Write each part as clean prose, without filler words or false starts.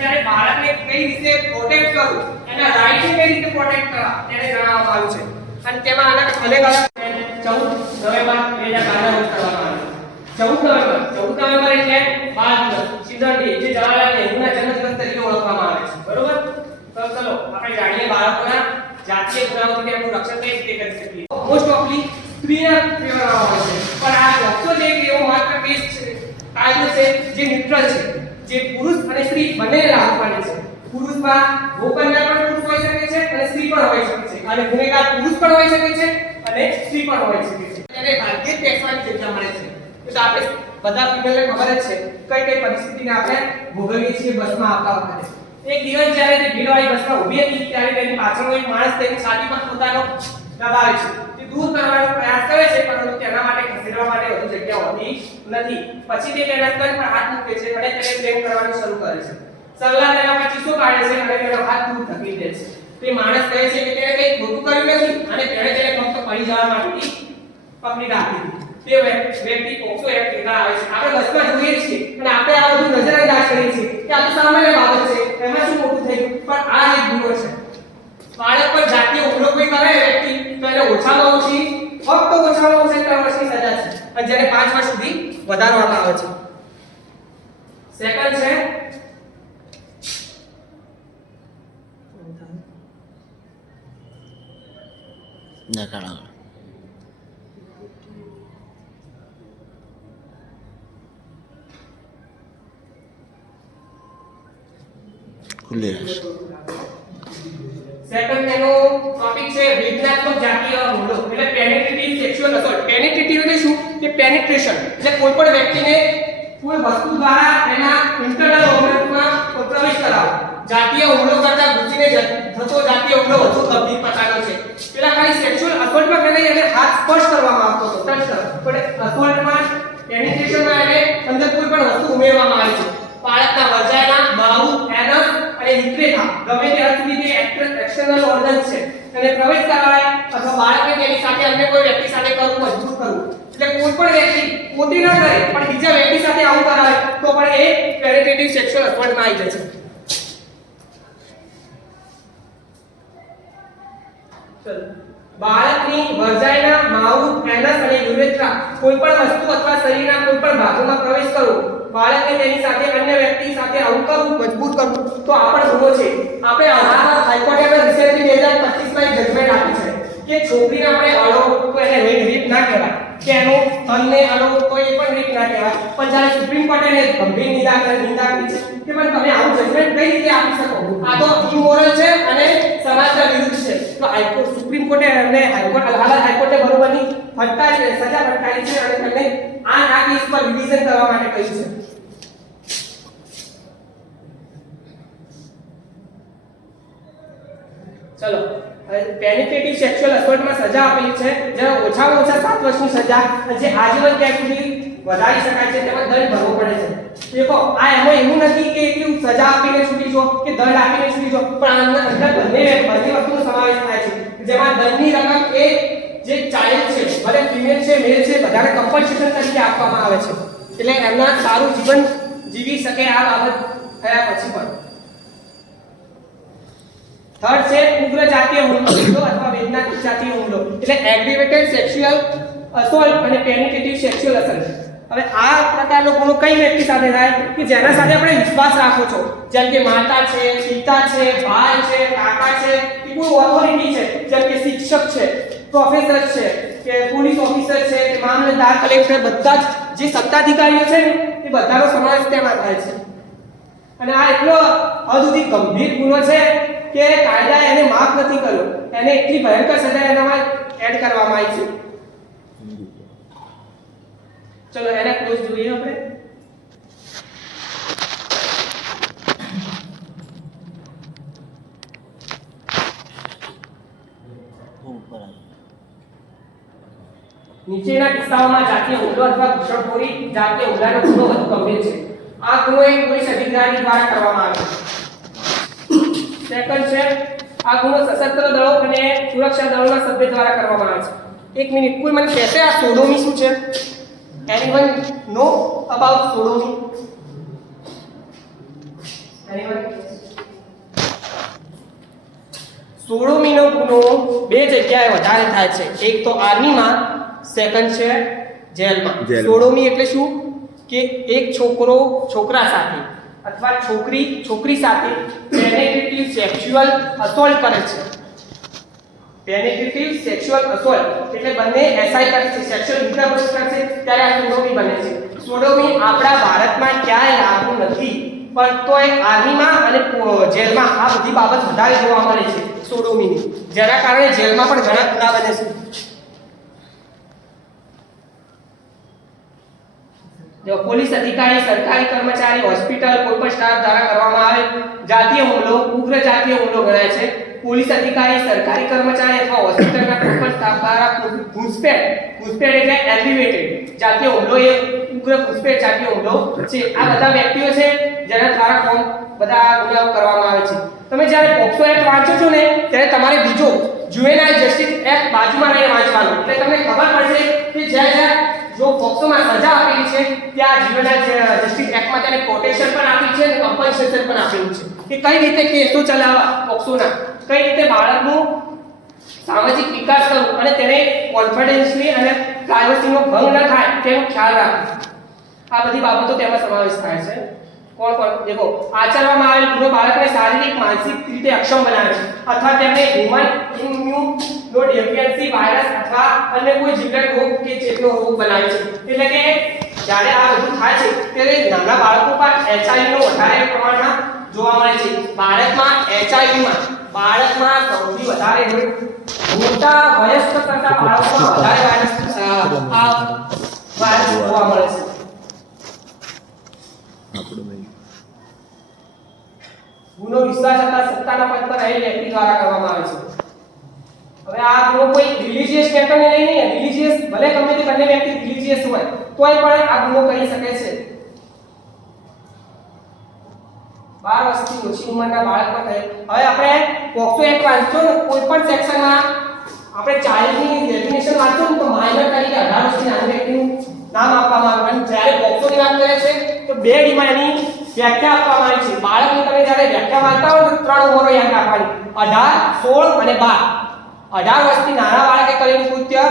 જ્યારે બાળકને કઈ રીતે પ્રોટેક્ટ કરવું, એના રાઈટને કઈ રીતે પ્રોટેક્ટ કરવા તેને જણાવવામાં આવ્યું છે. અને તેમાં અલગ અલગ 14 નવેમ્બર 2012 રોજ કરવામાં આવ્યું. 14 નવેમ્બર એટલે બાળ દિવસ, ચિલ્ડ્રન ડે, જે જવાહરલાલ નહેરુના જન્મદિવસ તરીકે ઓળખવામાં આવે છે. બરોબર? તો ચલો આપણે જાણીએ બાળકોના જાતીય ગુનાઓથી તેમનું રક્ષણ કઈ રીતે કરી શકીએ. મોસ્ટ ઓફલી સ્ત્રીના ફેવરમાં હોય છે, પણ આ ડોક્ટર જે એક એવો માત્ર કેસ છે, કાયદો છે જે ન્યુટ્રલ છે, જે પુરુષ અને સ્ત્રી બંનેને લાગુ પડે છે. પુરુષમાં ભોગ બનનાર પણ પુરુષ હોઈ શકે છે અને સ્ત્રી પણ હોઈ શકે છે, અને ગુનેગાર પુરુષ પણ હોઈ શકે છે અને સ્ત્રી પણ હોઈ શકે છે. એને ભાગ્યે જ બેસવાની જગ્યા મળે છે. તો આપણે બધા ફિમેલને ખબર જ છે કઈ કઈ પરિસ્થિતિને આપણે ભોગવીએ છીએ બસમાં આવતા વખતે. એક દિવસ જ્યારે તે ભીડવાળી બસમાં ઊભી હતી ત્યારે તેની પાછળનો એક માણસ તેની છાતી પર પોતાનો દબાવે છે. તે દૂર કરવાનો પ્રયાસ કરે છે, પરંતુ તેના માટે ખસેડવા માટે વધુ જગ્યા હોતી નથી. પછી તે તેના સ્તન પર હાથ મૂકે છે અને તેને પ્રેમ કરવાનું શરૂ કરે છે. સરલા તેના પર ચીસો પાડે છે અને તેનો હાથ દૂર ધકેલી દે છે. તે માણસ કહે છે કે તેણે કંઈ ખોટું કર્યું નથી અને તેણે તેને ફક્ત પડી જવા માટે પકડી રાખી. તે વ્યક્તિ પોક્સો એક્ટ હેઠળ આવે છે. આપણે બસમાં જોઈએ છીએ અને આપણે આ બધું નજરઅંદાજ કરીએ છીએ કે આ તો સામાન્ય બાબત છે, એમાં શું મોટું થઈ ગયું, પણ આ એક ગુનો છે. બાળક પર જાતીય હુમલો કોઈ કરે વ્યક્તિ તો એને ઓછામાં ઓછી ફક્ત ઓછામાં ઓછી 3 વર્ષની સજા છે, અને જ્યારે 5 વર્ષ સુધી વધારવામાં આવે છે. સેકન્ડ છે નકાળા ખુલ્લી રહેશે. સેકન્ડ એનો ટોપિક છે વિધ્યાત્મક જાતીય હુમલો, એટલે પેનિટ્રેટિવ સેક્સ્યુઅલ અસોલ્ટ. પેનિટ્રેટિવ એટલે શું? કે પેનિટ્રેશન એટલે કોઈ પણ વ્યક્તિને કોઈ વસ્તુ દ્વારા એના ઇન્ટરનલ ઓર્ગનમાં પ્રવેશ કરાવવો. જાતીય હુમલો કરતા ઘૂસીને થતો જાતીય હુમલો વધુ ગંભીર પ્રકારનો છે. પેલા ખાલી સેક્સ્યુઅલ અસોલ્ટમાં ખાલી એને હાથ સ્પર્શ કરવામાં આવતો હતો, ટચ પણ અસોલ્ટમાં પેનિટ્રેશનમાં એને અંદર કોઈ પણ વસ્તુ ઉમેરવામાં આવે છે. બાળકના વજાયના, બાહુ, એનસ અને યુટ્રેથા ગમે તે અર્થ સુધી એક્સટર્નલ ઓર્ગન છે તેને પ્રવેશ કરાવાય અથવા બાળકને તેની સાથે અન્ય કોઈ વ્યક્તિ સાથે કરવું, મજબૂર કરવું. એટલે કોઈ પણ વ્યક્તિ પોતે ન કરે પણ બીજા વ્યક્તિ સાથે આવું કરાવે તો પણ એ પેનિટ્રેટિવ સેક્સ્યુઅલ અસોલ્ટમાં આવી જાય છે. ચલો, બાળકની વજાયના, માઉથ, એનસ અને યુરેથ્રા કોઈ પણ વસ્તુ અથવા શરીરના કોઈ પણ ભાગોમાં પ્રવેશ કરવો, બાળકને તેની સાથે અન્ય વ્યક્તિ સાથે આવું કરવું, મજબૂર કરવું તો આ પણ ગુનો છે. આપણે હાઈકોર્ટે રિસેન્ટલી 2025માં એક જજમેન્ટ આપી છે કે છોકરીને આપણે અડો તો એને રેપ ના કહેવાય, કે એનો તનને અડો તો એ પણ રેપ ના કહેવાય. પણ જ્યારે સુપ્રીમ કોર્ટે એને ગંભીર નિંદા કરી છે કે પણ તમે આવું જજમેન્ટ કઈ રીતે આપી શકો, આ તો ઇમોરલ છે અને સમાજના વિરુદ્ધ છે. તો હાઈકોર્ટ સુપ્રીમ કોર્ટે એમને અલાહાબાદ હાઈકોર્ટે બરોબરની સજા ફટકારી છે અને તેમને આ કેસ પર રિવિઝન કરવા માટે કહ્યું છે. ચલો, પેનિટ્રેટિવ સેક્સ્યુઅલ અસોલ્ટમાં સજા આપેલી છે જેમાં ઓછામાં ઓછા 7 વર્ષની સજા જે આજીવન કેદ સુધી વધારી શકાય છે, તેમાં દંડ ભરવો પડે છે. દેખો, આ એમાં એવું નથી કે એટલી સજા આપીને છૂટી જો કે દંડ આપીને છૂટી જો, પણ અંદર બંને વસ્તુનો સમાવેશ થાય છે, જેમાં દંડની રકમ એ જે ચાઇલ્ડ છે, ભલે ફિમેલ છે મેલ છે, બધાને કમ્પન્સેશન તરીકે આપવામાં આવે છે, એટલે એમના સારું જીવન જીવી શકે આ બાબત થયા પછી પણ. થર્ડ છે ઉગ્ર જાતીય હુમલો અથવા વેદનાત્મક જાતીય હુમલો, એટલે એગ્રીવેટેડ સેક્સ્યુઅલ અસોલ્ટ અને પેનિટ્રેટિવ સેક્સ્યુઅલ અસોલ્ટ. હવે આ પ્રકારનો ગુનો કઈ વ્યક્તિ સાથે થાય કે જેના સાથે આપણે વિશ્વાસ રાખો છો, જેમ કે માતા છે, પિતા છે, ભાઈ છે, કાકા છે, કે કોઈ ઓથોરિટી છે, જેમ કે શિક્ષક છે, પ્રોફેસર છે, કે પોલીસ ઓફિસર છે, કે મામલતદાર, કલેક્ટર, બધા જ જે સત્તાધિકારીઓ છે ને એ બધાનો સમાવેશ તેમાં થાય છે. અને આ એટલો હદ સુધી ગંભીર ગુનો છે કે કાયદાએ એને માફ નથી કર્યો, એને એટલી ભયંકર સજા એનામાં એડ કરવામાં આવી છે. ચલો એને ક્લોઝ જોઈએ આપણે. નીચેના કિસ્સાઓમાં જાતીય હુમલો અથવા ઘૂસણખોરી જાતીય હુમલાનો ગુનો વધુ ગંભીર છે. આ ગુનો એક પોલીસ અધિકારી દ્વારા કરવામાં આવે છે. સેકન્ડ છે આ ગુનો સશસ્ત્ર દળો અને સુરક્ષા દળોના સભ્ય દ્વારા કરવામાં આવે છે. એક મિનિટ, કોઈ મને કહેશે આ સોડોમી શું છે? Anyone know about સોડોમી? 16મીનો ગુનો બે જગ્યાએ વધારે થાય છે, એક તો આર્મીમાં, સેકન્ડ છે જેલમાં. 16મી એટલે શું કે એક છોકરો છોકરા સાથે અથવા છોકરી છોકરી સાથે પેનેટ્રેટિવ સેક્સ્યુઅલ અસોલ્ટ કરે છે. પેનેટ્રેટિવ સેક્સ્યુઅલ અસોલ્ટ એટલે બંને એસઆઈ કરે છે, સેક્સ્યુઅલ ઇન્ટરકોર્સ કરે છે, ત્યારે આ 16મી બને છે. 16મી આપણા ભારતમાં ક્યાંય લાગુ નથી, પણ તોય આર્મીમાં અને જેલમાં આ બધી બાબત વધારે જોવા મળે છે 16મીની, જેના કારણે જેલમાં પણ ઘણા ગુના બને છે. જો પોલીસ અધિકારી, સરકારી કર્મચારી, હોસ્પિટલ, કોઈ પણ સ્ટાફ દ્વારા કરવામાં આવે જાતીય હુમલો ઉગ્ર જાતીય હુમલો ગણાય છે. પોલીસ અધિકારી, સરકારી કર્મચારી અથવા હોસ્પિટલના કોઈ પણ સ્ટાફ દ્વારા ઘૂસપેઠ એટલે એલિવેટેડ જાતીય હુમલો એ ઉગ્ર ઘૂસપેઠ જાતીય હુમલો છે. આ બધા વ્યક્તિઓ છે જેના દ્વારા બધા ગુનાઓ કરવામાં આવે છે. તમે જ્યારે પોક્સો એક્ટ વાંચો છો ને ત્યારે તમારે બીજો જુવેનાઇલ જસ્ટિસ એક્ટ બાજુમાં લઈને વાંચવાનું, એટલે તમને ખબર પડશે કે જ્યાં જો પોક્સોમાં સજા આપેલી છે ત્યાં જુવેનાઇલ જસ્ટિસ એક્ટમાં તેને પ્રોટેક્શન પણ આપી છે અને કમ્પન્સેશન પણ આપેલું છે કે કઈ રીતે કેસો ચલાવવા પોક્સોના, કઈ રીતે બાળકનું સામાજિક વિકાસ કરવો અને તેને કોન્ફિડન્સલી અને પ્રાઇવસીનો ભંગ ન થાય તેનો ખ્યાલ રાખવો. આ બધી બાબતો તેમાં સમાવેશ થાય છે. કોણ દેખો આચરવામાં આવેલ ગુનો બાળકને શારીરિક માનસિક રીતે અક્ષમ બનાવે છે અથવા તેમને હ્યુમન ઇમ્યુનો ડેફિયન્સી વાયરસ અથવા અન્ય કોઈ જીવલેણ રોગ કે ચેપનો રોગ બનાવે છે. એટલે કે જ્યારે આ બધું થાય છે ત્યારે નાના બાળકો પર એચઆઈવી નો વધારે પ્રમાણમાં જોવા મળે છે. બાળકમાં સૌથી વધારે મોટા વયસ્ક કરતા બાળકોમાં વધારે વાયરસ જોવા મળે છે. ગુનો વિશ્વાસતા સત્તાના પદ પર રહેલ વ્યક્તિ દ્વારા કરવામાં આવે છે. હવે આ ગુનો કોઈ રિલીજીયસ પેટર્ન લઈ નહીં, રિલીજીયસ ભલે ગમે તે બંને વ્યક્તિ રિલીજીયસ હોય તોય પણ આ ગુનો કરી શકે છે. 12 વર્ષથી ઓછી ઉંમરના બાળક પર થાય. હવે આપણે પોક્સો એક્ટ વાંચો ને કોઈ પણ સેક્શનમાં આપણે ચાઇલ્ડની ડેફિનેશન વાંચો ને તો માઇનર તરીકે 18 વર્ષથી નાના વ્યક્તિનું નામ આપવામાં આવે છે. જ્યારે પોક્સોની વાત કરે છે તો 2 ડીમાં એની વ્યાખ્યા આપવામાં આવી છે. બાળકની તમે જ્યારે વ્યાખ્યા વાંચતા હો તો 3 ઉંમરો યાદ રાખવાની, 18, 16 અને 12. 18 વર્ષથી નાના બાળકે કરેલું કૃત્ય,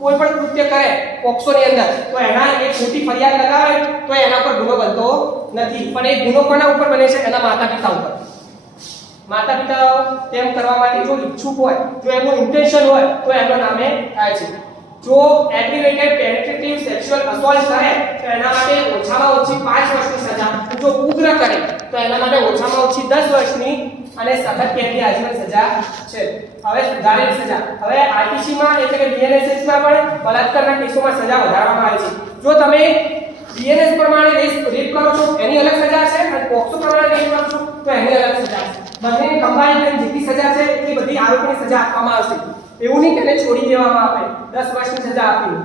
કોઈ પણ કૃત્ય કરે પોક્સોની અંદર તો એના એક મોટી ફરિયાદ લગાવે તો એના પર ગુનો બનતો નથી, પણ એ ગુનો કોના ઉપર બને છે? એના માતા-પિતા ઉપર. માતા-પિતા તેમ કરવા માટે જો ઈચ્છુક હોય, જો એમનું ઇન્ટેન્શન હોય તો એમના નામે થાય છે. જો એગ્રીવેટેડ પેનેટ્રેટિવ સેક્સ્યુઅલ અસોલ્ટ કરે તો એના માટે ઓછામાં ઓછી 5 વર્ષની સજા, જો ઉગ્ર કરે તો એના માટે ઓછામાં ઓછી 10 વર્ષની અને સખત કેદની આજીવન સજા છે. હવે સુધારેલી સજા, હવે આરટીસી માં એટલે કે બીએનએસએસ માં પણ બલાત્કારના કેસોમાં સજા વધારવામાં આવે છે. જો તમે બીએનએસ પ્રમાણે રેપ કરો છો એની અલગ સજા છે અને પોક્સો પ્રમાણે રેપ કરો છો તો એની અલગ સજા છે. બંને કમ્બાઈન કરીને જેટલી સજા છે એટલી બધી આરોપીને સજા આપવામાં આવશે. એવું નહીં કે એને છોડી દેવામાં આવે, 10 વર્ષની સજા આપી.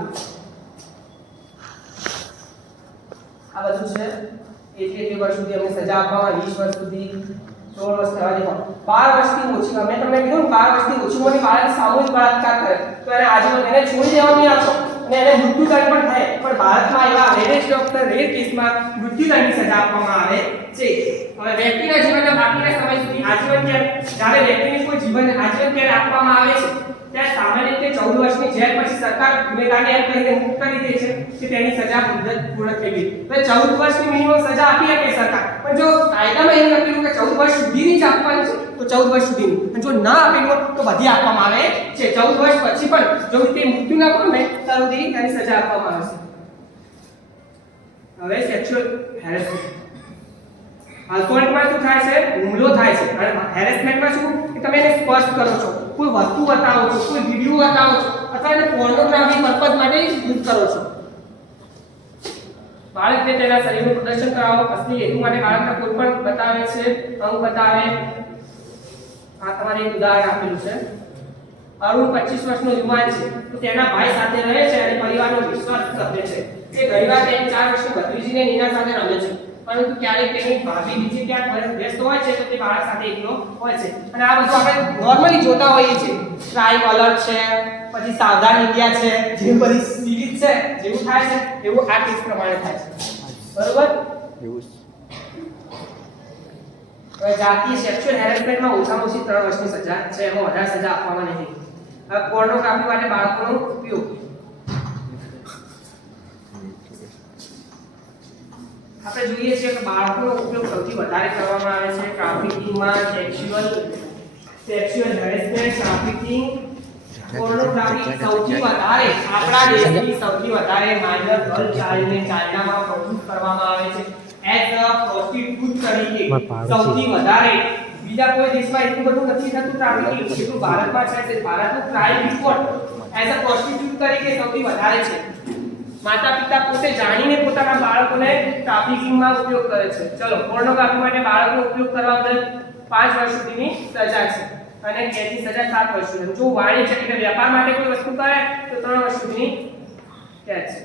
આ બધું છે. 1 વર્ષ સુધી અમને સજા આપવામાં, 20 વર્ષ સુધી, 16 વર્ષ થવા દેવા. 12 વર્ષથી ઓછી, મેં તમને કીધું 12 વર્ષથી ઓછી ઉંમરની બાળક સામૂહિક બળાત્કાર કરે તો એને આજીવન, એને છોડી દેવામાં નહીં આવતો અને એને મૃત્યુદંડ પણ થાય. પણ ભારતમાં એવા રેરેસ્ટ ડોક્ટર રેર કેસમાં મૃત્યુદંડની સજા આપવામાં આવે છે. હવે વ્યક્તિના જીવનના બાકીના સમય સુધી આજીવન કેદ, જ્યારે વ્યક્તિને કોઈ જીવન આજીવન કેદ આપવામાં આવે છે ત્યારે સામાન્ય રીતે 14 વર્ષની જેલ પછી સરકાર ગુનેગારને એમ કહીને મુક્ત કરી દે છે કે તેની સજા મુદત પૂર્ણ થઈ ગઈ. તો 14 વર્ષની મિનિમમ સજા આપી શકે સરકાર, પણ જો કાયદામાં એવું લખેલું કે 14 વર્ષ સુધીની જ આપવાની છે તો 14 વર્ષ સુધીની, અને જો ના આપેલું હોય તો બધી આપવામાં આવે છે. 14 વર્ષ પછી પણ જો તે મૃત્યુ ના પામે ત્યાં સુધી તેની સજા આપવામાં આવે છે. હવે સેક્સ્યુઅલ હેરેસમેન્ટ, અસોલ્ટમાં શું થાય છે? હુમલો થાય છે. અને હેરેસમેન્ટમાં શું કે તમે એને સ્પર્શ કરો છો, કોઈ વસ્તુ બતાવો છો, કોઈ વિડિયો બતાવો છો અથવા એને પોર્નોગ્રાફી પર્પઝ માટે યુઝ કરો છો. બાળકને તેના શરીરનું પ્રદર્શન કરાવો, અસલી હેતુ માટે બાળકને કોઈ પણ બતાવે છે, અંગ બતાવે. આ તમારે એક ઉદાહરણ આપેલું છે. અરુણ 25 વર્ષનો યુવાન છે તો તેના ભાઈ સાથે રહે છે અને પરિવારનો વિશ્વાસ સભ્ય છે. તે ઘણીવાર તેની 4 વર્ષની ભત્રીજીને નીના સાથે રમે છે, પરંતુ ક્યારેક તેની ભાભી બીજી ક્યાંક વ્યસ્ત હોય છે તો તે બાળક સાથે એકલો હોય છે. અને આ બધું આપણે નોર્મલી જોતા હોઈએ છીએ. ક્રાઇમ અલર્ટ છે, પછી સાવધાન ઇન્ડિયા છે, જેવી બધી સિરીઝ છે, જેવું થાય છે એવું આ કેસ પ્રમાણે થાય છે. બરોબર? હવે જાતીય સેક્સ્યુઅલ હેરેસમેન્ટમાં ઓછામાં ઓછી 3 વર્ષની સજા છે, એમાં વધારે સજા આપવામાં નહીં. હવે પોર્નોગ્રાફી માટે બાળકોનો ઉપયોગ. આપણે જોઈએ છીએ કે બાળકોનો ઉપયોગ સૌથી વધારે કરવામાં આવે છે ટ્રાફિકિંગમાં, સેક્સ્યુઅલ હેરેસમેન્ટ, ટ્રાફિકિંગ, પોર્નોગ્રાફી સૌથી વધારે આપણા દેશની સૌથી વધારે માઇનર ગર્લ ચાઇલ્ડને ચાઇનામાં પ્રોડ્યુસ કરવામાં આવે છે એઝ અ પ્રોસ્ટિટ્યુટ તરીકે સૌથી વધારે. બીજા કોઈ દેશમાં એટલું બધું નથી થતું ટ્રાફિકિંગ જેટલું ભારતમાં છે. ભારતનું ક્રાઇમ રિપોર્ટ એઝ અ પ્રોસ્ટિટ્યુટ તરીકે સૌથી વધારે છે. માતા પિતા પોતે જાણીને પોતાના બાળકોને ટ્રાફિકિંગમાં ઉપયોગ કરે છે. ચલો, પોર્નોગ્રાફી માટે બાળકનો ઉપયોગ કરવા બદલ 5 વર્ષ સુધીની સજા છે અને કેદની સજા 7 વર્ષ સુધી. જો વાણિજ્ય એટલે વેપાર માટે કોઈ વસ્તુ કરે તો 3 વર્ષ સુધીની કેદ છે.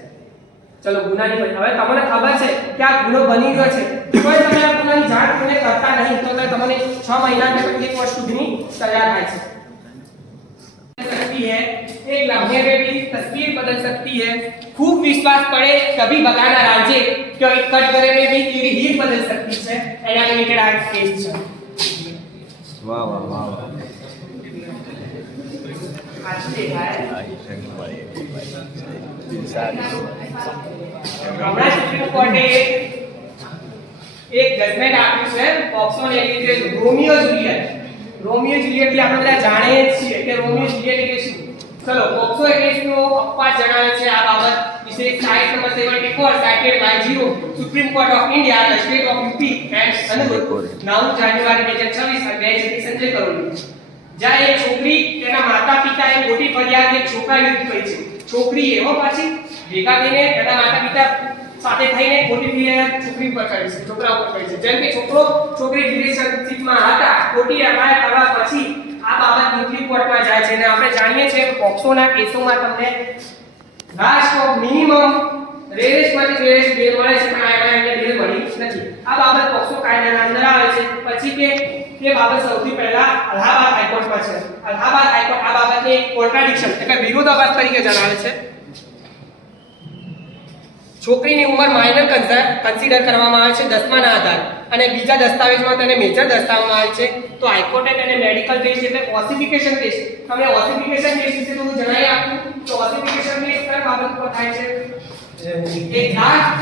ચલો, ગુનાની હવે તમને ખબર છે કે આ ગુનો બની ગયો છે, કોઈ તમે આ ગુનાની જાણ કોઈને કરતા નહીં તો તમને 6 મહિના કે 1 વર્ષ સુધીની સજા થાય છે. सकती है, एक लम्हे में भी तस्वीर बदल सकती है. खूब विश्वास पड़े तभी बगाना राज्य क्यों एक कट करे में भी तेरी हीर बदल सकती है. एनालिमिटेड आर्ट केस છે. વાહ વાહ વાહ આજે ભાઈ હમણાં સુપ્રીમ કોર્ટે એક જજમેન્ટ આપ્યું છે પોક્સો ને લીધે રોમિયો જુલિયટ એટલે આપણે બધા જાણીએ જ છીએ કે રોમિયો જુલિયટ એટલે શું. ચલો, પોક્સો એટલે શું અપવાદ જણાવે છે આ બાબત વિશે cite number 74 cited by 0 Supreme Court of India the State of UP and Anurup 9 જાન્યુઆરી 2026 અને બેન્ચ સંજય કરોલી. જ્યાં એક છોકરી તેના માતા પિતાએ મોટી ફરિયાદ એક છોકરા વિરુદ્ધ કરી છે. છોકરી એવો પાછી ભેગા થઈને તેના માતા પિતા સાથે થઈને ખોટી ફરિયાદ છોકરી પર કરી છે, છોકરા ઉપર કરી છે. જેમ કે છોકરો છોકરી રિલેશનશિપમાં હતા, ખોટી એફઆઈઆર કરવા પછી આ બાબત સુપ્રીમ કોર્ટમાં જાય છે અને આપણે જાણીએ છીએ કે પોક્સોના કેસોમાં તમને લાસ્ટ ઓફ મિનિમમ રેરેસ્ટમાંથી રેરેસ્ટ બેલ મળે છે, પણ આ એફઆઈઆર બેલ મળી નથી. આ બાબત પોક્સો કાયદાના અંદર આવે છે. પછી કે બાબત સૌથી પહેલા અલ્હાબાદ હાઈકોર્ટમાં છે. અલ્હાબાદ હાઈકોર્ટ આ બાબતને કોન્ટ્રાડિક્શન એટલે વિરોધાભાસ તરીકે જણાવે છે. છોકરીની ઉંમર માઇનર કન્સિડર કરવામાં આવે છે 10મા ના આધારે અને બીજા દસ્તાવેજમાં તેને મેજર દર્શાવવામાં આવે છે. તો હાઈકોર્ટે તેને મેડિકલ ટેસ્ટ એટલે ઓસિફિકેશન ટેસ્ટ, તમને ઓસિફિકેશન ટેસ્ટ વિશે થોડું જણાવી આપું તો ઓસિફિકેશન ટેસ્ટ કઈ બાબત પર થાય છે? એક હાર્ટ,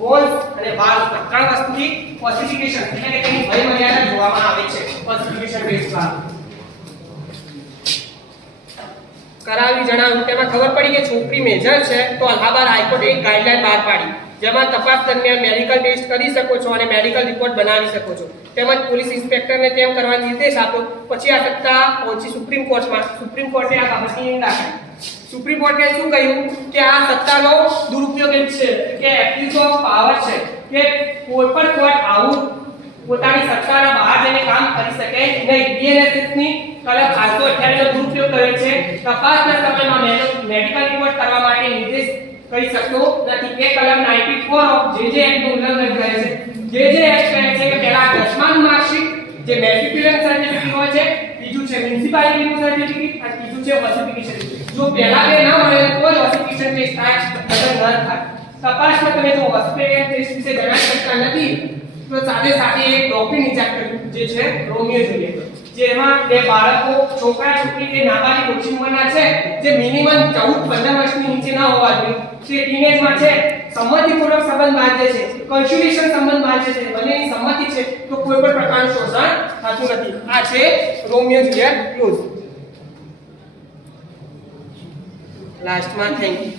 બોન્સ અને વાલ્વ પર 3 વસ્તુથી ઓસિફિકેશન એટલે કે તેની ભય મર્યાદા જોવામાં આવે છે. ઓસિફિકેશન ટેસ્ટ દ્વારા કરાવી જણાવ્યું. તેમાં ખબર પડી કે છોકરી મેજર છે તો અલ્હાબાદ હાઈકોર્ટે એક ગાઈડલાઈન બહાર પાડી જેમાં તપાસ દરમિયાન મેડિકલ ટેસ્ટ કરી શકો છો અને મેડિકલ રિપોર્ટ બનાવી શકો છો. તેમજ પોલીસ ઇન્સ્પેક્ટરને તેમ કરવાનો નિર્દેશ આપ્યો. પછી આ સત્તા પહોંચી સુપ્રીમ કોર્ટમાં. સુપ્રીમ કોર્ટે આ બાબતની નિંદા કરી. સુપ્રીમ કોર્ટે શું કહ્યું કે આ સત્તાનો દુરુપયોગ છે કે એબ્યુઝ ઓફ પાવર છે કે કોઈ પણ કોર્ટ આવું પોતાની સત્તાના બહાર જઈને કામ કરી શકે નહીં. બીએનએસએસ ની કલમ 828 નો દુરુપયોગ કરે છે. તપાસના સમયમાં મેડિકલ રિપોર્ટ કરવા માટે નિર્દેશ કરી શકતો નથી. એ કલમ 94 ઓફ જેજે એક્ટ નું ઉલ્લંઘન કરે છે. જેજે એક્ટ કહે છે કે પહેલા 10માનું માર્કશીટ જે મેટ્રિક્યુલર સર્ટિફિકેટ હોય છે, બીજું છે મ્યુનિસિપાલિટીનું સર્ટિફિકેટ અને ત્રીજું છે ઓસિફિકેશન. જો પહેલા બે ન મળે તો કોઈ ઓસિફિકેશન ટેસ્ટ થાય ન થાય. તપાસમાં તમે જો ઓસિફિકેશન ટેસ્ટ વિશે જણાવી શકતા નથી તો સાથે સાથે એક ડોક્યુમેન્ટ ઇજાદ કર્યું જે છે રોમિયો જુલિયટ, જેમાં બે બાળકો છોકરા છોકરી કે નાબાલિગ ઓછી ઉંમરના છે જે મિનિમમ 14-15 વર્ષની નીચે ન હોવા જોઈએ, જે ટીનેજમાં છે, સંમતિપૂર્વક સંબંધ બાંધે છે, કન્સ્યુલેશન સંબંધ બાંધે છે, બંનેની સંમતિ છે તો કોઈ પણ પ્રકારનું શોષણ થતું નથી. આ છે રોમિયો જુલિયટ ક્લોઝ. લાસ્ટમાં થેન્ક યુ.